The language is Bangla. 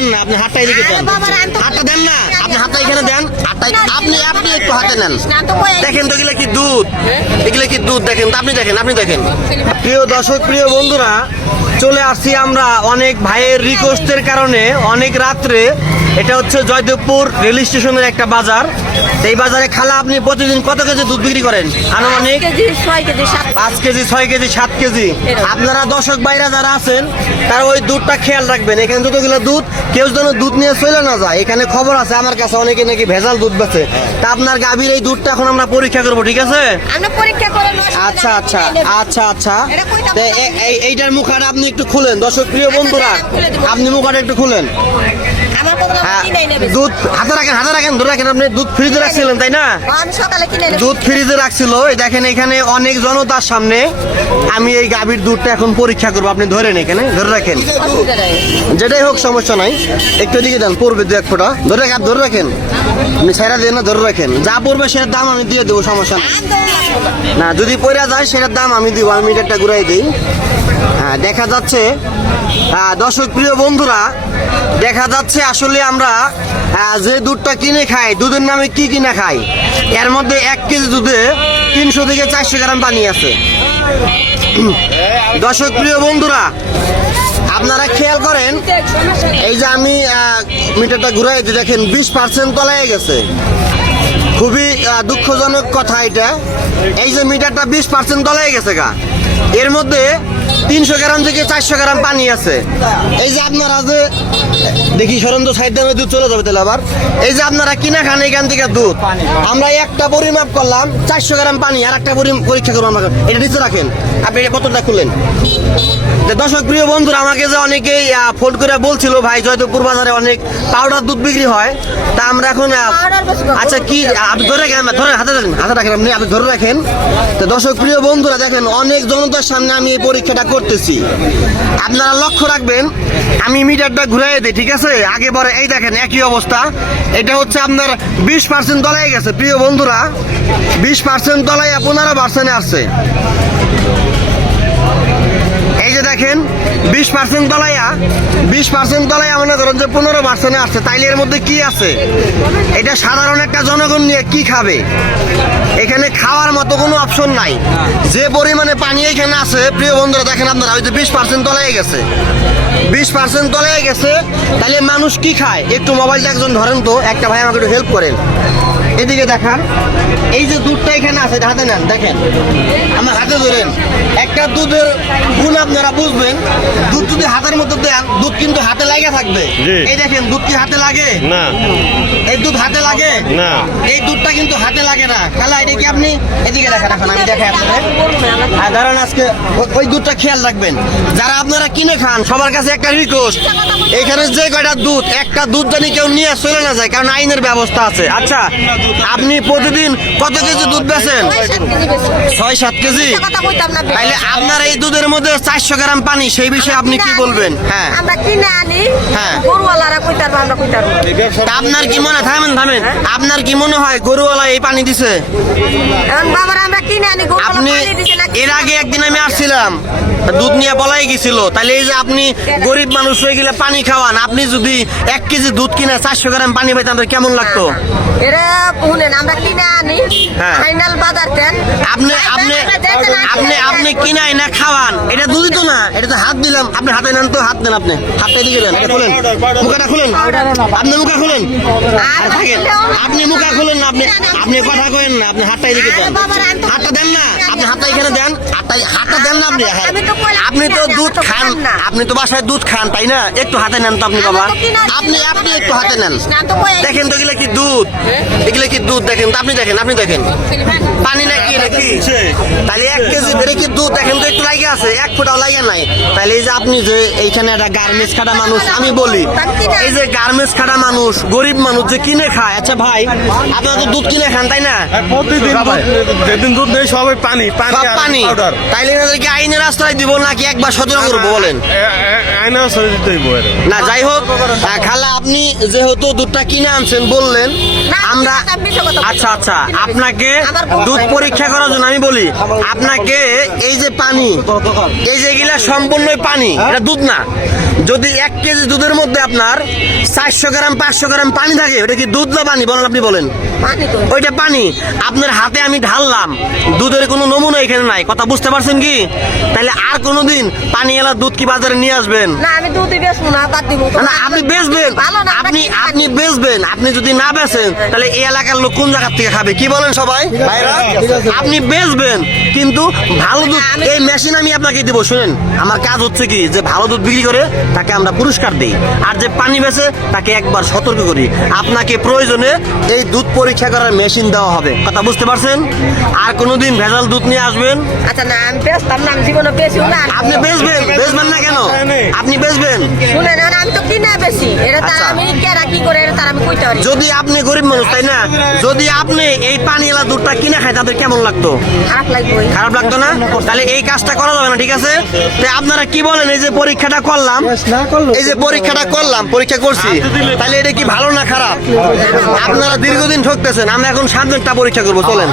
করেন না আপনি হাতটা এদিকে দেন। হাতটা দেন না আপনি হাতটা এখানে দেন। হাতটা আপনি আপনি একটু হাতে নেন। দেখেন তো এগুলো কি দুধ? এগুলো কি দুধ? দেখেন তো আপনি দেখেন আপনি দেখেন। প্রিয় দর্শক প্রিয় বন্ধুরা চলে আসছি আমরা অনেক ভাইয়ের রিকোয়েস্টের কারণে। অনেক রাত্রে এটা হচ্ছে জয়দেবপুর রেল স্টেশনের একটা বাজার। এই বাজারে খালা আপনি প্রতিদিন কত কেজি দুধ বিক্রি করেন? আনুমানিক? পাঁচ কেজি ছয় কেজি সাত কেজি। আপনারা দর্শক বাইরা যারা আছেন তারা ওই দুধটা খেয়াল রাখবেন। এখানে যতগুলো দুধ কেউ যেন দুধ নিয়ে চলে না যায়। এখানে খবর আছে আমার কাছে অনেকে নাকি ভেজাল দুধ বেছে তা আপনার গাভীর এই দুধটা এখন আমরা পরীক্ষা করব ঠিক আছে? আচ্ছা আচ্ছা আচ্ছা আচ্ছা। এ- এই- এইটার মুখাটা আপনি একটু খুলেন। দর্শক প্রিয় বন্ধুরা আচ্ছা, দেবো। আপনি মুখাটা একটু খুলেন। দুধ হাতে রাখেন হাতে রাখেন ধরে রাখেন আপনি দুধ ফ্রিজে রাখছিলেন তাই না? দুধ ফ্রিজে রাখছিল এই দেখেন এখানে অনেক জনতার সামনে আমি এই গাভীর দুধটা এখন পরীক্ষা করব আপনি ধরেন এখানে ধরে রাখেন। যেটাই হোক সমস্যা নাই। একটু দিকে দেন পড়বে দু এক ফোঁটা। ধরে রাখেন ধরে রাখেন। আপনি ছাইরা দিয়ে না ধরে রাখেন। যা পড়বে সেটার দাম আমি দিয়ে দেবো সমস্যা নাই। না যদি পড়া যায় সেটার দাম আমি দিব আমি মিটারটা ঘুরাই দিই। হ্যাঁ দেখা যাচ্ছে দর্শক প্রিয় বন্ধুরা দেখা যাচ্ছে আসলে আমরা যে দুধটা কিনে খাই, দুধের নামে কি কিনে খাই? এর মধ্যে এক কেজি দুধে তিনশো থেকে চারশো গ্রাম পানি আছে। দর্শক প্রিয় বন্ধুরা, আপনারা খেয়াল করেন, এই যে আমি মিটারটা ঘুরাই দিই, দেখেন বিশ পার্সেন্ট তলায় গেছে। খুবই দুঃখজনক কথা এটা। এই যে মিটারটা বিশ পার্সেন্ট তলায় গেছে গা। এর মধ্যে তিনশো গ্রাম থেকে চারশো গ্রাম পানি আছে। এই যে আপনারা যে, দেখি সরন্দ সাইড দামে দুধ চলে যাবে তাহলে আবার। এই যে আপনারা কিনা খান এখান থেকে দুধ, আমরা একটা পরিমাপ করলাম, চারশো গ্রাম পানি, আর একটা পরীক্ষা করব আমরা এটা নিচে রাখেন, আপনি এই বোতলটা খুলেন দর্শক, প্রিয় বন্ধুরা, আমাকে যে অনেকেই ফোন করে বলছিল, ভাই, জয়দেবপুর বাজারে অনেক পাউডার দুধ বিক্রি হয়। তা আমরা এখন। আচ্ছা কি আপনি ধরে রাখেন, ধরে, হাতে রাখেন হাতে রাখেন আপনি আপনি ধরে রাখেন। তো দর্শক, প্রিয় বন্ধুরা, দেখেন, অনেক জনতার সামনে আমি এই পরীক্ষাটা করতেছি। আপনারা লক্ষ্য রাখবেন, আমি মিটারটা ঘুরাই দিই, ঠিক আছে? আগে পরে, এই দেখেন, একই অবস্থা। এটা হচ্ছে আপনার বিশ পার্সেন্ট তলায় গেছে। প্রিয় বন্ধুরা, বিশ পার্সেন্ট তলায় পনেরো পার্সেন্টে আসছে। দেখেন, বিশ পার্সেন্ট তলাইয়া বিশ পার্সেন্ট তলাইয়া মনে ধরেন যে পনেরো পার্সেন্টে আসছে। তাইলে এর মধ্যে কি আছে? এটা সাধারণ একটা জনগণ নিয়ে কি খাবে? এখানে খাওয়ার মতো কোনো অপশন নাই। যে পরিমাণে পানি এখানে আছে, প্রিয় বন্ধুরা, দেখেন আপনারা হয়তো বিশ পার্সেন্ট তলায় গেছে। বিশ পার্সেন্ট তলায় গেছে তাহলে মানুষ কি খায়? একটু মোবাইলটা একজন ধরেন তো, একটা ভাই আমাকে একটু হেল্প করেন। এদিকে দেখান। এই যে দুধটা এখানে আছে হাতে নেন দেখেন। আমার হাতে ধরেন একটা দুধের গুণ আপনারা বুঝবেন দুধ যদি হাতের মধ্যে দেন দুধ কিন্তু হাতে লাগে থাকবে। এই দেখেন দুধ কি হাতে লাগে? না। এই দুধ হাতে লাগে? না। এই দুধটা কিন্তু হাতে লাগে না। খালা এটা কি আপনি এদিকে দেখেন এখন আমি দেখাই আপনাদের আর দাঁড়ান আজকে ওই- ওই দুধটা খেয়াল রাখবেন। যারা আপনারা কিনে খান সবার কাছে একটা রিকোয়েস্ট এখানে যে কয়টা দুধ একটা দুধ জানি কেউ নিয়ে চলে না যায় কারণ আইনের ব্যবস্থা আছে। আচ্ছা আপনি প্রতিদিন কত কেজি দুধ বেচেন? ছয় সাত কেজি তাইলে আপনার এই দুধের মধ্যে চারশো গ্রাম পানি সেই বিষয়ে আপনি কি বলবেন? হ্যাঁ। আমরা কিনে আনি হ্যাঁ। গরুওয়ালারা কইতার আমরা কইতার আপনার কি মনে থামেন থামেন। আপনার কি মনে হয় গরুওয়ালা এই পানি দিছে? এখন বাবার আমরা কিনে আনি এর আগে একদিন আমি আসছিলাম, দুধ নিয়ে বলাই গেছিল তাহলে এই যে আপনি গরিব মানুষ হয়ে গেলে পানি খাওয়ান, আপনি যদি এক কেজি দুধ কিনে চারশো গ্রাম পানি পাইতেন কেমন লাগতো এরা আমরা কিনে আনি। ফাইনাল বাজার দেন আপনি আপনি আপনি আপনি কিনাই না খাওয়ান। এটা দুধই তো না এটা তো হাত দিলাম। আপনি হাতে নেন তো হাত দেন আপনি। হাতটা এদিকে দেন খুলেন। মুখটা খুলেন। আপনি মুখা খুলেন। আর থাকেন। আপনি মুখা খুলেন না আপনি আপনি কথা কইেন না আপনি হাতটা এদিকে দেন। হাতটা দেন না আপনি হাতটা এখানে দেন। হাতটা হাতটা দেন না আপনি হ্যাঁ। আপনি তো দুধ খান। আপনি তো বাসায় দুধ খান তাই না? একটু হাতে নেন তো আপনি বাবা। আপনি আপনি একটু হাতে নেন। দেখেন তো এগুলো কি দুধ? এগুলো কি দুধ? দেখেন তো আপনি দেখেন আপনি দেখেন। পানি নাকি? নাকি? তাহলে এক কেজি বেড়ে কি দুধ দেখেন তো একটু লাগে আছে? এক ফোঁটাও লাগে নাই। তাহলে এই যে আপনি যে এইখানে একটা গার্মেন্টস খাটা মানুষ আমি বলি এই যে গার্মেন্টস খাটা মানুষ গরিব মানুষ যে কিনে খায় আচ্ছা ভাই আপনারা তো দুধ কিনে খান তাই না? প্রতিদিন যেদিন দুধ নেই সবাই পানি পানি তাইলে এনাদেরকে আইনের রাস্তায় দিব নাকি একবার সচেতন করব বলেন? দিতেই না যাই হোক খালা আপনি যেহেতু দুধটা কিনে আনছেন বললেন আমরা। আচ্ছা আচ্ছা আপনাকে কোনো দুধ পরীক্ষা করার জন্য আমি বলি আপনাকে এই যে পানি এই যে গিলা সম্পূর্ণই পানি এটা দুধ না। যদি এক কেজি দুধের মধ্যে আপনার চারশো গ্রাম পাঁচশো গ্রাম পানি থাকে ওটা কি দুধ না পানি? বলেন আপনি বলেন। ওইটা পানি। আপনার হাতে আমি ঢাললাম দুধের কোনো নমুনা এখানে নাই। কথা বুঝতে পারছেন কি? তাহলে আর কোনোদিন পানি এলা দুধ কি বাজারে নিয়ে আসবেন? না আমি দুধই বেচবো না বাদ দিব। না আপনি বেচবেন। ভালো না আমরা আপনি আপনি। বেচবেন। আপনি যদি না বেচেন তাহলে এই এলাকার লোক কোন জায়গা থেকে খাবে? কি বলেন সবাই? ভাইরা আপনি বেচবেন কিন্তু ভালো দুধ এই মেশিন আমি আপনাকে দিব শুনেন। আমার কাজ হচ্ছে কি? যে ভালো দুধ বিক্রি করে তাকে আমরা পুরস্কার দিই। আর যে পানি বেছে তাকে একবার সতর্ক করি। আপনাকে প্রয়োজনে এই দুধ পরীক্ষা করার মেশিন দেওয়া হবে। কথা বুঝতে পারছেন? আর কোনোদিন ভেজাল দুধ নিয়ে আসবেন? আচ্ছা না আমি বেচতাম না জীবনে পেছি না। আপনি বেচবেন বেচবেন না কেন? আপনি বেচবেন। শুনে না আমি তো কিনা বেশি এটা তার আচ্ছা। আমি কেরা কি করে এটা তার আমি কইতে পারি। যদি আপনি গরিব মানুষ তাই না? যদি আপনি এই পানি এলা দুধটা কিনে খায় তাদের কেমন লাগতো? খারাপ লাগতো না? তাহলে এই কাজটা করা যাবে না ঠিক আছে? তো আপনারা কি বলেন এই যে পরীক্ষাটা করলাম? এই যে পরীক্ষাটা করলাম পরীক্ষা করছি। তাহলে এটা কি ভালো না খারাপ? আপনারা দীর্ঘদিন ঠকতেছেন আমরা এখন সামনেরটা পরীক্ষা করব চলেন।